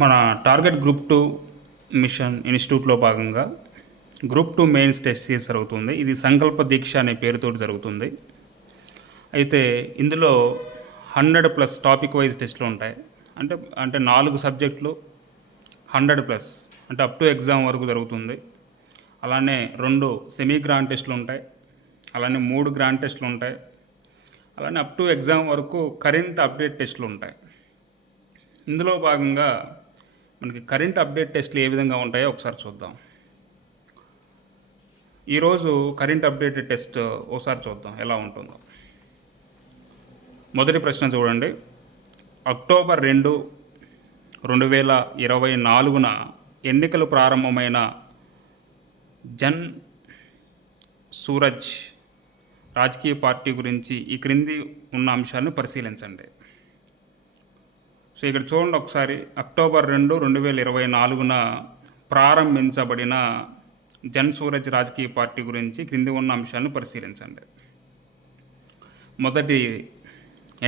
మన target group two mission ఇన్స్టిట్యూట్లో భాగంగా group two mains test series జరుగుతుంది. ఇది సంకల్ప దీక్ష అనే పేరుతో జరుగుతుంది. అయితే ఇందులో హండ్రెడ్ ప్లస్ టాపిక్ వైజ్ టెస్ట్లు ఉంటాయి. అంటే అంటే నాలుగు సబ్జెక్టులు హండ్రెడ్ ప్లస్ అంటే అప్ టు ఎగ్జామ్ వరకు జరుగుతుంది. అలానే రెండు సెమీ గ్రాండ్ టెస్ట్లు ఉంటాయి. అలానే మూడు గ్రాండ్ టెస్ట్లు ఉంటాయి. అలానే అప్ టు ఎగ్జామ్ వరకు కరెంట్ అప్డేట్ టెస్ట్లు ఉంటాయి. ఇందులో భాగంగా మనకి కరెంట్ అప్డేట్ టెస్ట్లు ఏ విధంగా ఉంటాయో ఒకసారి చూద్దాం. ఈరోజు కరెంట్ అప్డేట్ టెస్ట్ ఓసారి చూద్దాం ఎలా ఉంటుందో. మొదటి ప్రశ్న చూడండి. అక్టోబర్ రెండు రెండు వేల ఇరవై నాలుగున ఎన్నికలు ప్రారంభమైన జన్ సూరజ్ రాజకీయ పార్టీ గురించి ఈ క్రింది ఉన్న అంశాలను పరిశీలించండి. సో ఇక్కడ చూడండి ఒకసారి అక్టోబర్ రెండు రెండు వేల ఇరవై నాలుగున ప్రారంభించబడిన జన్ సూరజ్ రాజకీయ పార్టీ గురించి క్రింది ఉన్న అంశాలను పరిశీలించండి. మొదటి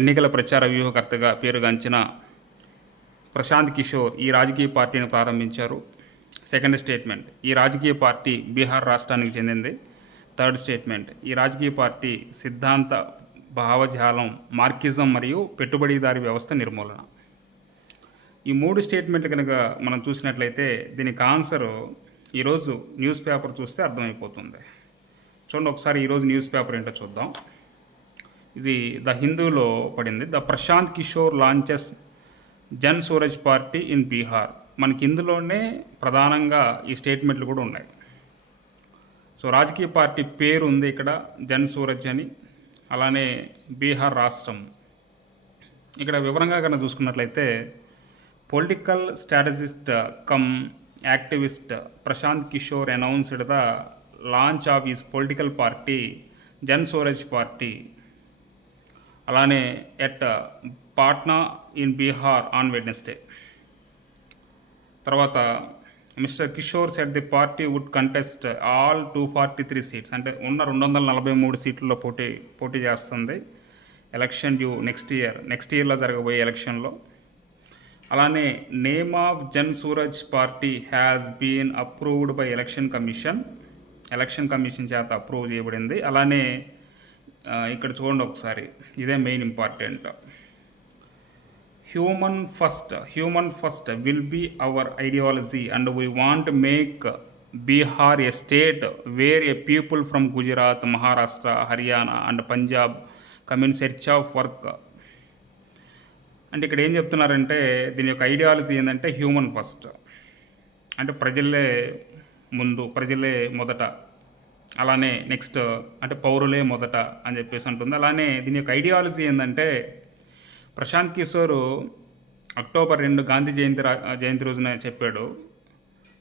ఎన్నికల ప్రచార వ్యూహకర్తగా పేరుగాంచిన ప్రశాంత్ కిషోర్ ఈ రాజకీయ పార్టీని ప్రారంభించారు. సెకండ్ స్టేట్మెంట్ ఈ రాజకీయ పార్టీ బీహార్ రాష్ట్రానికి చెందింది. థర్డ్ స్టేట్మెంట్ ఈ రాజకీయ పార్టీ సిద్ధాంత భావజాలం మార్కిజం మరియు పెట్టుబడిదారి వ్యవస్థ నిర్మూలన. ఈ మూడు స్టేట్మెంట్లు కనుక మనం చూసినట్లయితే దీనికి ఆన్సర్ ఈరోజు న్యూస్ పేపర్ చూస్తే అర్థమైపోతుంది. చూడండి ఒకసారి ఈరోజు న్యూస్ పేపర్ ఏంటో చూద్దాం. ఇది ద హిందూలో పడింది. The Prashant Kishor launches Jan Suraaj party in Bihar. మనకి ఇందులోనే ప్రధానంగా ఈ స్టేట్మెంట్లు కూడా ఉన్నాయి. సో రాజకీయ పార్టీ పేరు ఉంది ఇక్కడ జన్ సూరజ్ అని. అలానే బీహార్ రాష్ట్రం. ఇక్కడ వివరంగా కనుక చూసుకున్నట్లయితే political strategist cum activist Prashant Kishor announced the launch of his political party Jan Suraaj party అలానే at Patna in Bihar on Wednesday తర్వాత mister Kishor said the party would contest all two forty three seats అంటే ఉన్న రెండు వందల నలభై మూడు సీట్లలో పోటీ పోటీ చేస్తుంది. Election due next year next ఇయర్లో జరగబోయే ఎలక్షన్లో అలానే name of Jan Suraaj party has been approved by election commission election commission చేత అప్రూవ్ చేయబడింది. అలానే ఇక్కడ చూడండి ఒకసారి. ఇదే main important human first human first will be our ideology and we want make Bihar a state where a people from Gujarat Maharashtra Haryana and Punjab come in search of work అంటే ఇక్కడ ఏం చెప్తున్నారంటే దీని యొక్క ideology ఏంటంటే human first అంటే ప్రజలే ముందు ప్రజలే మొదట. అలానే నెక్స్ట్ అంటే పౌరులే మొదట అని చెప్పేసి ఉంటుంది అలానే దీని యొక్క ఐడియాలజీ ఏంటంటే ప్రశాంత్ కిషోర్ అక్టోబర్ రెండు గాంధీ జయంతి రా జయంతి రోజున చెప్పాడు.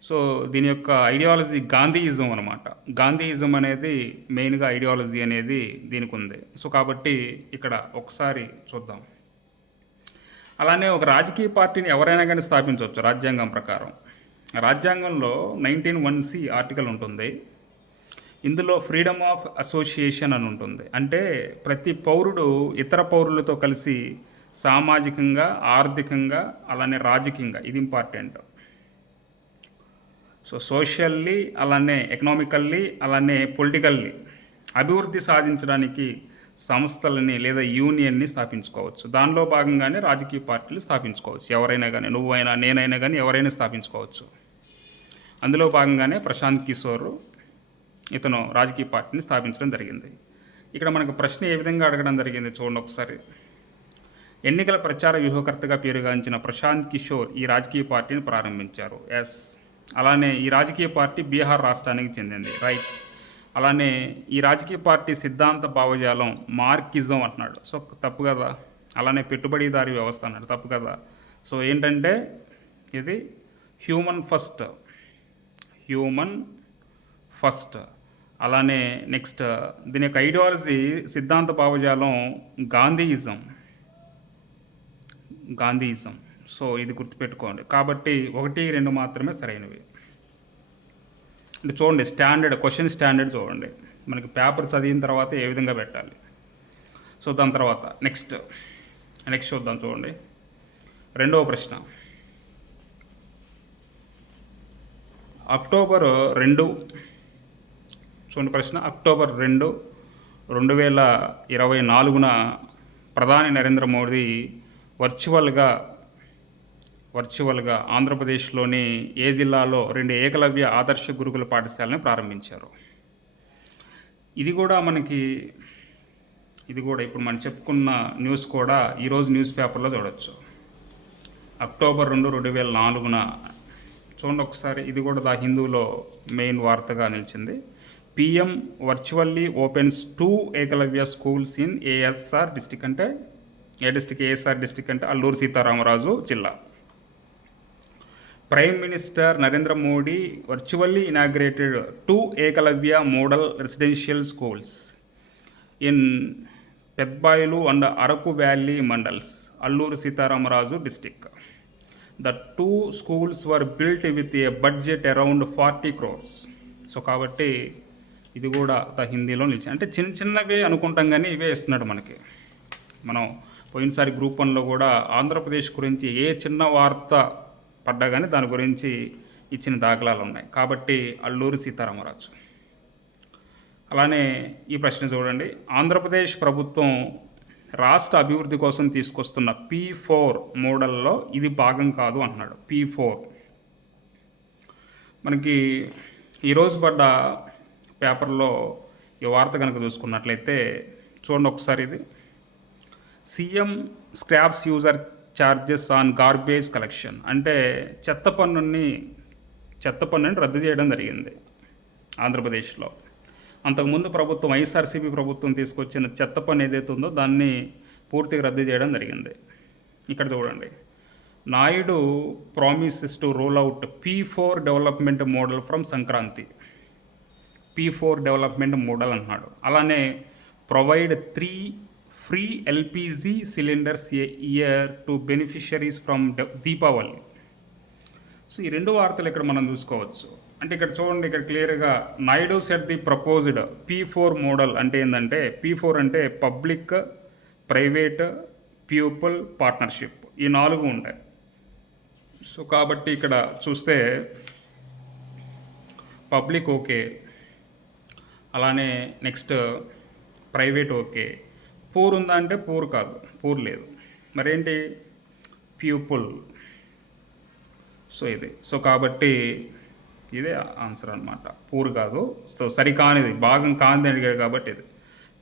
సో దీని యొక్క ఐడియాలజీ గాంధీయిజం అనమాట గాంధీయిజం అనేది మెయిన్గా ఐడియాలజీ అనేది దీనికి ఉంది సో కాబట్టి ఇక్కడ ఒకసారి చూద్దాం. అలానే ఒక రాజకీయ పార్టీని ఎవరైనా కానీ స్థాపించవచ్చు రాజ్యాంగం ప్రకారం. రాజ్యాంగంలో నైన్టీన్ వన్ సి ఆర్టికల్ ఉంటుంది. ఇందులో ఫ్రీడమ్ ఆఫ్ అసోసియేషన్ అని ఉంటుంది. అంటే ప్రతి పౌరుడు ఇతర పౌరులతో కలిసి సామాజికంగా ఆర్థికంగా అలానే రాజకీయంగా ఇది ఇంపార్టెంట్. సో సోషల్లీ అలానే ఎకనామికల్లీ అలానే పొలిటికల్లీ అభివృద్ధి సాధించడానికి సంస్థలని లేదా యూనియన్ని స్థాపించుకోవచ్చు. దానిలో భాగంగానే రాజకీయ పార్టీలు స్థాపించుకోవచ్చు. ఎవరైనా కానీ నువ్వైనా నేనైనా కానీ ఎవరైనా స్థాపించుకోవచ్చు. అందులో భాగంగానే ప్రశాంత్ కిషోర్ ఇతను రాజకీయ పార్టీని స్థాపించడం జరిగింది. ఇక్కడ మనకు ప్రశ్న ఏ విధంగా అడగడం జరిగింది చూడండి ఒకసారి. ఎన్నికల ప్రచార వ్యూహకర్తగా పేరుగాంచిన ప్రశాంత్ కిషోర్ ఈ రాజకీయ పార్టీని ప్రారంభించారు. ఎస్. అలానే ఈ రాజకీయ పార్టీ బీహార్ రాష్ట్రానికి చెందింది. రైట్. అలానే ఈ రాజకీయ పార్టీ సిద్ధాంత భావజాలం మార్కిజం అంటున్నాడు. సో తప్పు కదా. అలానే పెట్టుబడిదారి వ్యవస్థ అన్నాడు. తప్పు కదా. సో ఏంటంటే ఇది హ్యూమన్ ఫస్ట్. Human first. అలానే నెక్స్ట్ దీని యొక్క ఐడియాలజీ సిద్ధాంత భావజాలం గాంధీయిజం. గాంధీయిజం. సో ఇది గుర్తుపెట్టుకోండి. కాబట్టి ఒకటి రెండు మాత్రమే సరైనవి. అంటే చూడండి స్టాండర్డ్ క్వశ్చన్ స్టాండర్డ్ చూడండి. మనకి పేపర్ చదివిన తర్వాత ఏ విధంగా పెట్టాలి? సో దాని తర్వాత. నెక్స్ట్ నెక్స్ట్ చూద్దాం చూడండి. రెండవ ప్రశ్న. అక్టోబర్ రెండు చూడండి ప్రశ్న. అక్టోబర్ రెండు రెండు వేల ఇరవై నాలుగున ప్రధాని నరేంద్ర మోదీ వర్చువల్గా వర్చువల్గా ఆంధ్రప్రదేశ్లోని ఏ జిల్లాలో రెండు ఏకలవ్య ఆదర్శ గురుకుల పాఠశాలను ప్రారంభించారు. ఇది కూడా మనకి ఇది కూడా ఇప్పుడు మనం చెప్పుకున్న న్యూస్ కూడా ఈరోజు న్యూస్ పేపర్లో చూడొచ్చు. అక్టోబర్ రెండు రెండు వేల నాలుగున చూడండి ఒకసారి ఇది కూడా దా హిందూలో మెయిన్ వార్తగా నిలిచింది. PM virtually opens two Eklavya schools in ASR district అంటే ఏ డిస్టిక్ ఏఎస్ఆర్ డిస్టిక్ అంటే అల్లూరు సీతారామరాజు జిల్లా. Prime minister Narendra Modi virtually inaugurated two Eklavya model residential schools in Pedabayalu and Araku valley mandals Alluri Sitaramaraju district. The two schools were built with a budget around forty crores. So కాబట్టి ఇది కూడా the హిందీలో నిలిచి అంటే చిన్న చిన్నవే అనుకుంటాం కానీ ఇవే ఇస్తున్నాడు మనకి. మనం పోయినసారి గ్రూప్ వన్లో కూడా ఆంధ్రప్రదేశ్ గురించి ఏ చిన్న వార్త పడ్డా కానీ దాని గురించి ఇచ్చిన దాఖలాలు ఉన్నాయి. కాబట్టి అల్లూరి సీతారామరాజు. అలానే ఈ ప్రశ్న చూడండి. ఆంధ్రప్రదేశ్ ప్రభుత్వం రాష్ట్ర అభివృద్ధి కోసం తీసుకొస్తున్న పీ ఫోర్ మోడల్లో ఇది భాగం కాదు అంటున్నాడు. P four. మనకి ఈరోజు పడ్డ పేపర్లో ఈ వార్త కనుక చూసుకున్నట్లయితే చూడండి ఒకసారి ఇది. CM scraps user charges on garbage collection అంటే చెత్త పన్నుని చెత్త పన్నుని రద్దు చేయడం జరిగింది ఆంధ్రప్రదేశ్లో. అంతకుముందు ప్రభుత్వం ఐఎస్ఆర్సీపీ ప్రభుత్వం తీసుకొచ్చిన చెత్త పన్ను ఏదైతే ఉందో దాన్ని పూర్తిగా రద్దు చేయడం జరిగింది. ఇక్కడ చూడండి. Naidu promises to roll out P four development model from Sankranti P four development model అన్నాడు. అలానే provide three free LPG cylinders a year to beneficiaries from Deepavali. So ఈ రెండు వార్తలు ఇక్కడ మనం చూసుకోవచ్చు. అంటే ఇక్కడ చూడండి ఇక్కడ క్లియర్గా Naidu set the proposed P four model అంటే ఏంటంటే పీ ఫోర్ అంటే పబ్లిక్ ప్రైవేట్ ప్యూపుల్ పార్ట్నర్షిప్ ఈ నాలుగు ఉంటాయి. సో కాబట్టి ఇక్కడ చూస్తే పబ్లిక్ ఓకే అలానే నెక్స్ట్ ప్రైవేట్ ఓకే పూర్ ఉందా అంటే పూర్ కాదు పూర్ లేదు. మరేంటి? ప్యూపుల్. సో ఇది సో కాబట్టి ఇదే ఆన్సర్ అనమాట పూర్ కాదు సో సరికానిది భాగం కానిది అడిగాడు కాబట్టి ఇది.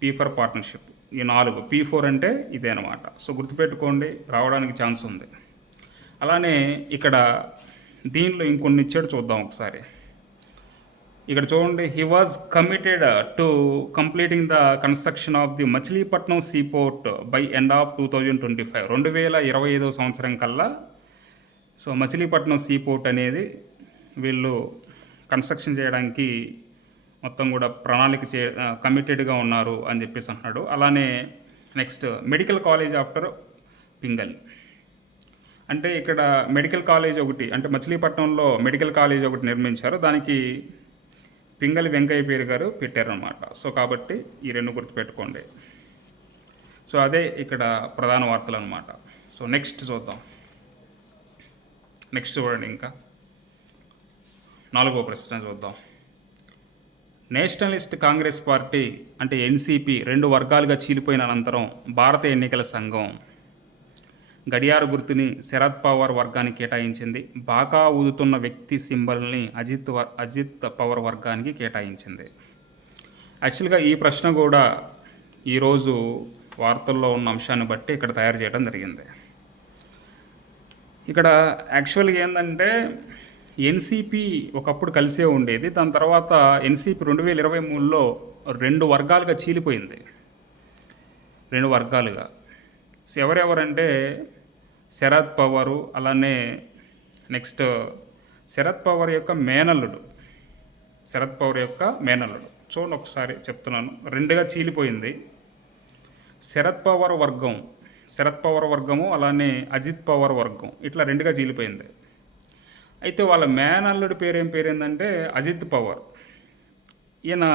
పీ ఫర్ పార్ట్నర్షిప్ ఈ నాలుగు పీ ఫోర్ అంటే ఇదే అనమాట సో గుర్తుపెట్టుకోండి రావడానికి ఛాన్స్ ఉంది. అలానే ఇక్కడ దీనిలో ఇంకొన్ని ఇచ్చాడు చూద్దాం ఒకసారి. ఇక్కడ చూడండి he was committed to completing the construction of the Machilipatnam seaport by end of two thousand twenty five రెండు వేల ఇరవై ఐదో సంవత్సరం కల్లా సో మచిలీపట్నం సీపోర్ట్ అనేది వీళ్ళు కన్స్ట్రక్షన్ చేయడానికి మొత్తం కూడా ప్రణాళిక చే uh, కమిటెడ్గా ఉన్నారు అని చెప్పేసి అంటున్నాడు. అలానే నెక్స్ట్ మెడికల్ కాలేజ్ ఆఫ్టర్ పింగల్ అంటే ఇక్కడ మెడికల్ కాలేజ్ ఒకటి అంటే మచిలీపట్నంలో మెడికల్ కాలేజ్ ఒకటి నిర్మించారు. దానికి పింగళి వెంకయ్య పేరు గారు పెట్టారనమాట సో కాబట్టి ఈ రెండు గుర్తుపెట్టుకోండి. సో అదే ఇక్కడ ప్రధాన వార్తలు అనమాట సో నెక్స్ట్ చూద్దాం. నెక్స్ట్ చూడండి ఇంకా. నాలుగో ప్రశ్న చూద్దాం. నేషనలిస్ట్ కాంగ్రెస్ పార్టీ అంటే ఎన్సీపీ రెండు వర్గాలుగా చీలిపోయిన అనంతరం భారత ఎన్నికల సంఘం గడియార గుర్తుని శరద్ పవార్ వర్గానికి కేటాయించింది. బాగా ఊదుతున్న వ్యక్తి సింబల్ని అజిత్ అజిత్ పవర్ వర్గానికి కేటాయించింది. యాక్చువల్గా ఈ ప్రశ్న కూడా ఈరోజు వార్తల్లో ఉన్న అంశాన్ని బట్టి ఇక్కడ తయారు చేయడం జరిగింది. ఇక్కడ యాక్చువల్గా ఏంటంటే ఎన్సిపి ఒకప్పుడు కలిసే ఉండేది. దాని తర్వాత ఎన్సిపి రెండు వేల ఇరవై మూడులో రెండు వర్గాలుగా చీలిపోయింది. రెండు వర్గాలుగా. ఎవరెవరంటే శరద్ పవారు అలానే నెక్స్ట్ శరద్ పవార్ యొక్క మేనల్లుడు. శరద్ పవార్ యొక్క మేనల్లుడు. చూడండి ఒకసారి చెప్తున్నాను. రెండుగా చీలిపోయింది. శరద్ పవార్ వర్గం శరద్ పవార్ వర్గము అలానే అజిత్ పవార్ వర్గం ఇట్లా రెండుగా చీలిపోయింది. అయితే వాళ్ళ మేనల్లుడి పేరేం పేరేందంటే అజిత్ పవార్. ఈయన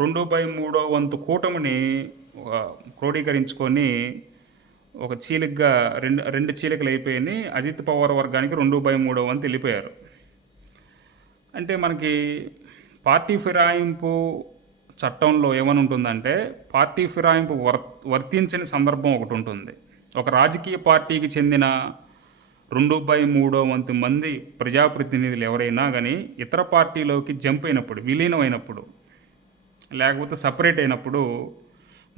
రెండు బై మూడో వంతు కూటమిని క్రోడీకరించుకొని ఒక చీలికగా రెండు రెండు చీలికలు అయిపోయినాయి. అజిత్ పవార్ వర్గానికి రెండు బై మూడో వంతు వెళ్ళిపోయారు. అంటే మనకి పార్టీ ఫిరాయింపు చట్టంలో ఏమని ఉంటుందంటే పార్టీ ఫిరాయింపు వర్ వర్తించని సందర్భం ఒకటి ఉంటుంది. ఒక రాజకీయ పార్టీకి చెందిన రెండు బై మూడో వంతు మంది ప్రజాప్రతినిధులు ఎవరైనా కానీ ఇతర పార్టీలోకి జంప్ అయినప్పుడు విలీనం అయినప్పుడు లేకపోతే సపరేట్ అయినప్పుడు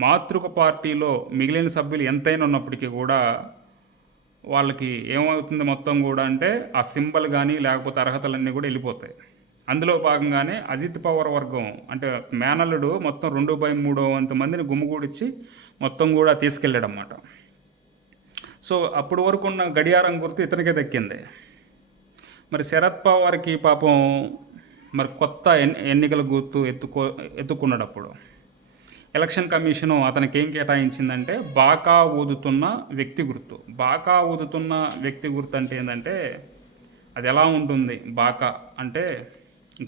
మాతృక పార్టీలో మిగిలిన సభ్యులు ఎంతైనా ఉన్నప్పటికీ కూడా వాళ్ళకి ఏమవుతుంది మొత్తం కూడా అంటే ఆ సింబల్ కానీ లేకపోతే అర్హతలన్నీ కూడా వెళ్ళిపోతాయి. అందులో భాగంగానే అజిత్ పవర్ వర్గం అంటే మేనల్లుడు మొత్తం రెండు బై మూడో వంత మందిని గుమ్మగూడిచ్చి మొత్తం కూడా తీసుకెళ్ళాడన్నమాట. సో అప్పటి వరకు ఉన్న గడియారం గుర్తు ఇతనికే దక్కింది. మరి శరత్ పవార్కి పాపం మరి కొత్త ఎన్ ఎన్నికల గుర్తు ఎత్తుకో ఎత్తుకున్నాడు అప్పుడు. ఎలక్షన్ కమిషను అతనికి ఏం కేటాయించిందంటే బాకా ఊదుతున్న వ్యక్తి గుర్తు. బాకా ఊదుతున్న వ్యక్తి గుర్తు అంటే ఏంటంటే అది ఎలా ఉంటుంది? బాకా అంటే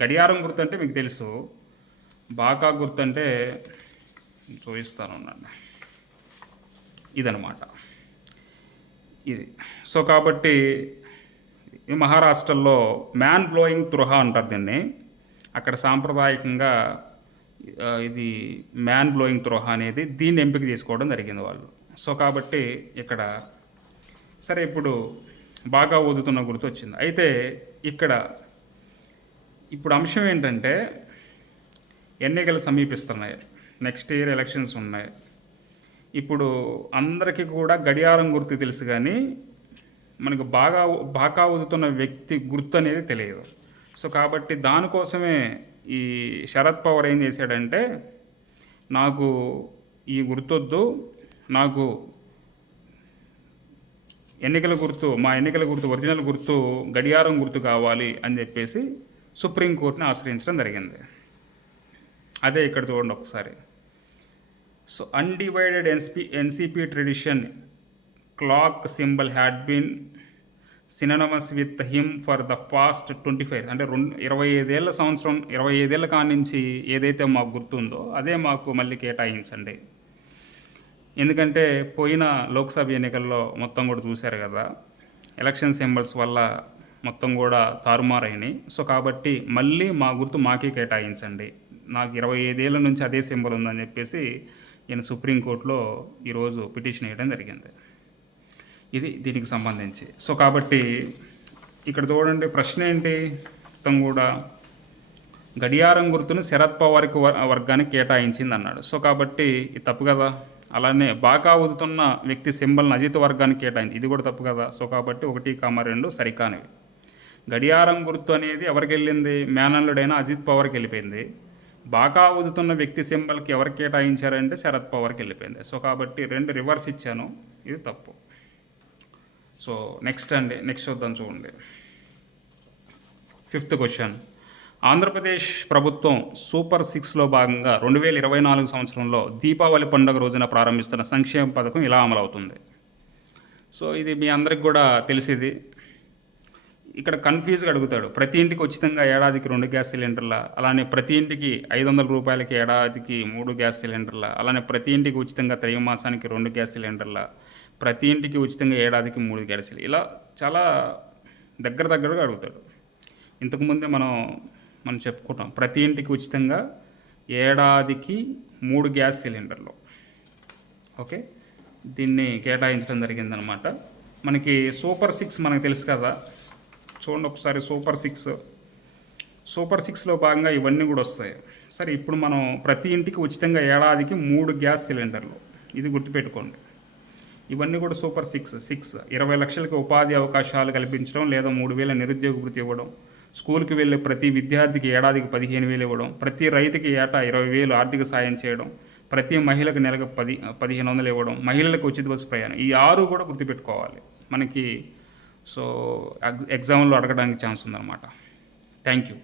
గడియారం గుర్తు అంటే మీకు తెలుసు. బాకా గుర్తు అంటే చూపిస్తాను ఉండండి. ఇదనమాట. ఇది. సో కాబట్టి ఈ మహారాష్ట్రలో మ్యాన్ బ్లోయింగ్ తృహ అంటారు దీన్ని. అక్కడ సాంప్రదాయకంగా ఇది మ్యాన్ బ్లోయింగ్ త్రోహ అనేది దీన్ని ఎంపిక చేసుకోవడం జరిగింది వాళ్ళు. సో కాబట్టి ఇక్కడ సరే ఇప్పుడు బాగా ఊదుతున్న గుర్తు వచ్చింది అయితే ఇక్కడ ఇప్పుడు అంశం ఏంటంటే ఎన్నికలు సమీపిస్తున్నాయి. నెక్స్ట్ ఇయర్ ఎలక్షన్స్ ఉన్నాయి. ఇప్పుడు అందరికీ కూడా గడియారం గుర్తు తెలుసు కానీ మనకు బాగా బాగా ఊదుతున్న వ్యక్తి గుర్తు అనేది తెలియదు. సో కాబట్టి దానికోసమే ఈ శరద్ పవర్ ఏం చేశాడంటే నాకు ఈ గుర్తొద్దు నాకు ఎన్నికల గుర్తు మా ఎన్నికల గుర్తు ఒరిజినల్ గుర్తు గడియారం గుర్తు కావాలి అని చెప్పేసి సుప్రీంకోర్టుని ఆశ్రయించడం జరిగింది. అదే ఇక్కడ చూడండి ఒకసారి. So undivided NCP NCP tradition clock symbol had been synonymous with him for the past twenty five అంటే రెండు ఇరవై ఐదేళ్ళ సంవత్సరం ఇరవై ఐదేళ్ళ కాడి నుంచి ఏదైతే మాకు గుర్తుందో అదే మాకు మళ్ళీ కేటాయించండి. ఎందుకంటే పోయిన లోక్సభ ఎన్నికల్లో మొత్తం కూడా చూశారు కదా ఎలక్షన్ సింబల్స్ వల్ల మొత్తం కూడా తారుమారైనాయి. సో కాబట్టి మళ్ళీ మా గుర్తు మాకే కేటాయించండి. నాకు ఇరవై ఐదేళ్ళ నుంచి అదే సింబల్ ఉందని చెప్పేసి నేను సుప్రీంకోర్టులో ఈరోజు పిటిషన్ వేయడం జరిగింది. ఇది దీనికి సంబంధించి. సో కాబట్టి ఇక్కడ చూడండి ప్రశ్న ఏంటి? మొత్తం కూడా గడియారం గుర్తును శరద్ పవార్కి వర్గానికి కేటాయించింది అన్నాడు సో కాబట్టి ఇది తప్పు కదా? అలానే బాగా ఊదుతున్న వ్యక్తి సింబల్ని అజిత్ వర్గానికి కేటాయించి ఇది కూడా తప్పు కదా? సో కాబట్టి ఒకటి కామ రెండు సరికానివి. గడియారం గుర్తు అనేది ఎవరికి వెళ్ళింది? మేనల్లుడైన అజిత్ పవర్కి వెళ్ళిపోయింది. బాగా ఊదుతున్న వ్యక్తి సింబల్కి ఎవరు కేటాయించారంటే శరద్ పవర్కి వెళ్ళిపోయింది. సో కాబట్టి రెండు రివర్స్ ఇచ్చాను. ఇది తప్పు. సో నెక్స్ట్ అండి నెక్స్ట్ చూద్దాం చూడండి. Fifth question. ఆంధ్రప్రదేశ్ ప్రభుత్వం సూపర్ సిక్స్లో భాగంగా రెండు వేల ఇరవై నాలుగు సంవత్సరంలో దీపావళి పండుగ రోజున ప్రారంభిస్తున్న సంక్షేమ పథకం ఇలా అమలవుతుంది. సో ఇది మీ అందరికి కూడా తెలిసింది. ఇక్కడ కన్ఫ్యూజ్గా అడుగుతాడు ప్రతి ఇంటికి ఉచితంగా ఏడాదికి రెండు గ్యాస్ సిలిండర్ల అలానే ప్రతి ఇంటికి ఐదు వందల రూపాయలకి ఏడాదికి మూడు గ్యాస్ సిలిండర్ల అలానే ప్రతి ఇంటికి ఉచితంగా త్రైమాసానికి రెండు గ్యాస్ సిలిండర్ల ప్రతి ఇంటికి ఉచితంగా ఏడాదికి మూడు గ్యాస్ ఇలా చాలా దగ్గర దగ్గరగా అడుగుతాడు. ఇంతకుముందే మనం మనం చెప్పుకుంటాం ప్రతి ఇంటికి ఉచితంగా ఏడాదికి మూడు గ్యాస్ సిలిండర్లు. ఓకే? దీన్ని కేటాయించడం జరిగిందనమాట. మనకి సూపర్ సిక్స్ మనకు తెలుసు కదా? చూడండి ఒకసారి సూపర్ సిక్స్. సూపర్ సిక్స్లో భాగంగా ఇవన్నీ కూడా వస్తాయి. సరే ఇప్పుడు మనం ప్రతి ఇంటికి ఉచితంగా ఏడాదికి మూడు గ్యాస్ సిలిండర్లు. ఇది గుర్తుపెట్టుకోండి. ఇవన్నీ కూడా సూపర్ సిక్స్. సిక్స్. ఇరవై లక్షలకి ఉపాధి అవకాశాలు కల్పించడం లేదా మూడు వేల నిరుద్యోగ వృత్తి ఇవ్వడం స్కూల్కి వెళ్ళే ప్రతి విద్యార్థికి ఏడాదికి పదిహేను వేలు ఇవ్వడం ప్రతి రైతుకి ఏటా ఇరవై వేలు ఆర్థిక సాయం చేయడం ప్రతి మహిళకు నెలకు పది పదిహేను వందలు ఇవ్వడం మహిళలకు ఉచిత బస్సు ప్రయాణం. ఈ ఆరు కూడా గుర్తుపెట్టుకోవాలి. మనకి సో ఎగ్జామ్లో అడగడానికి ఛాన్స్ ఉందన్నమాట. Thank you.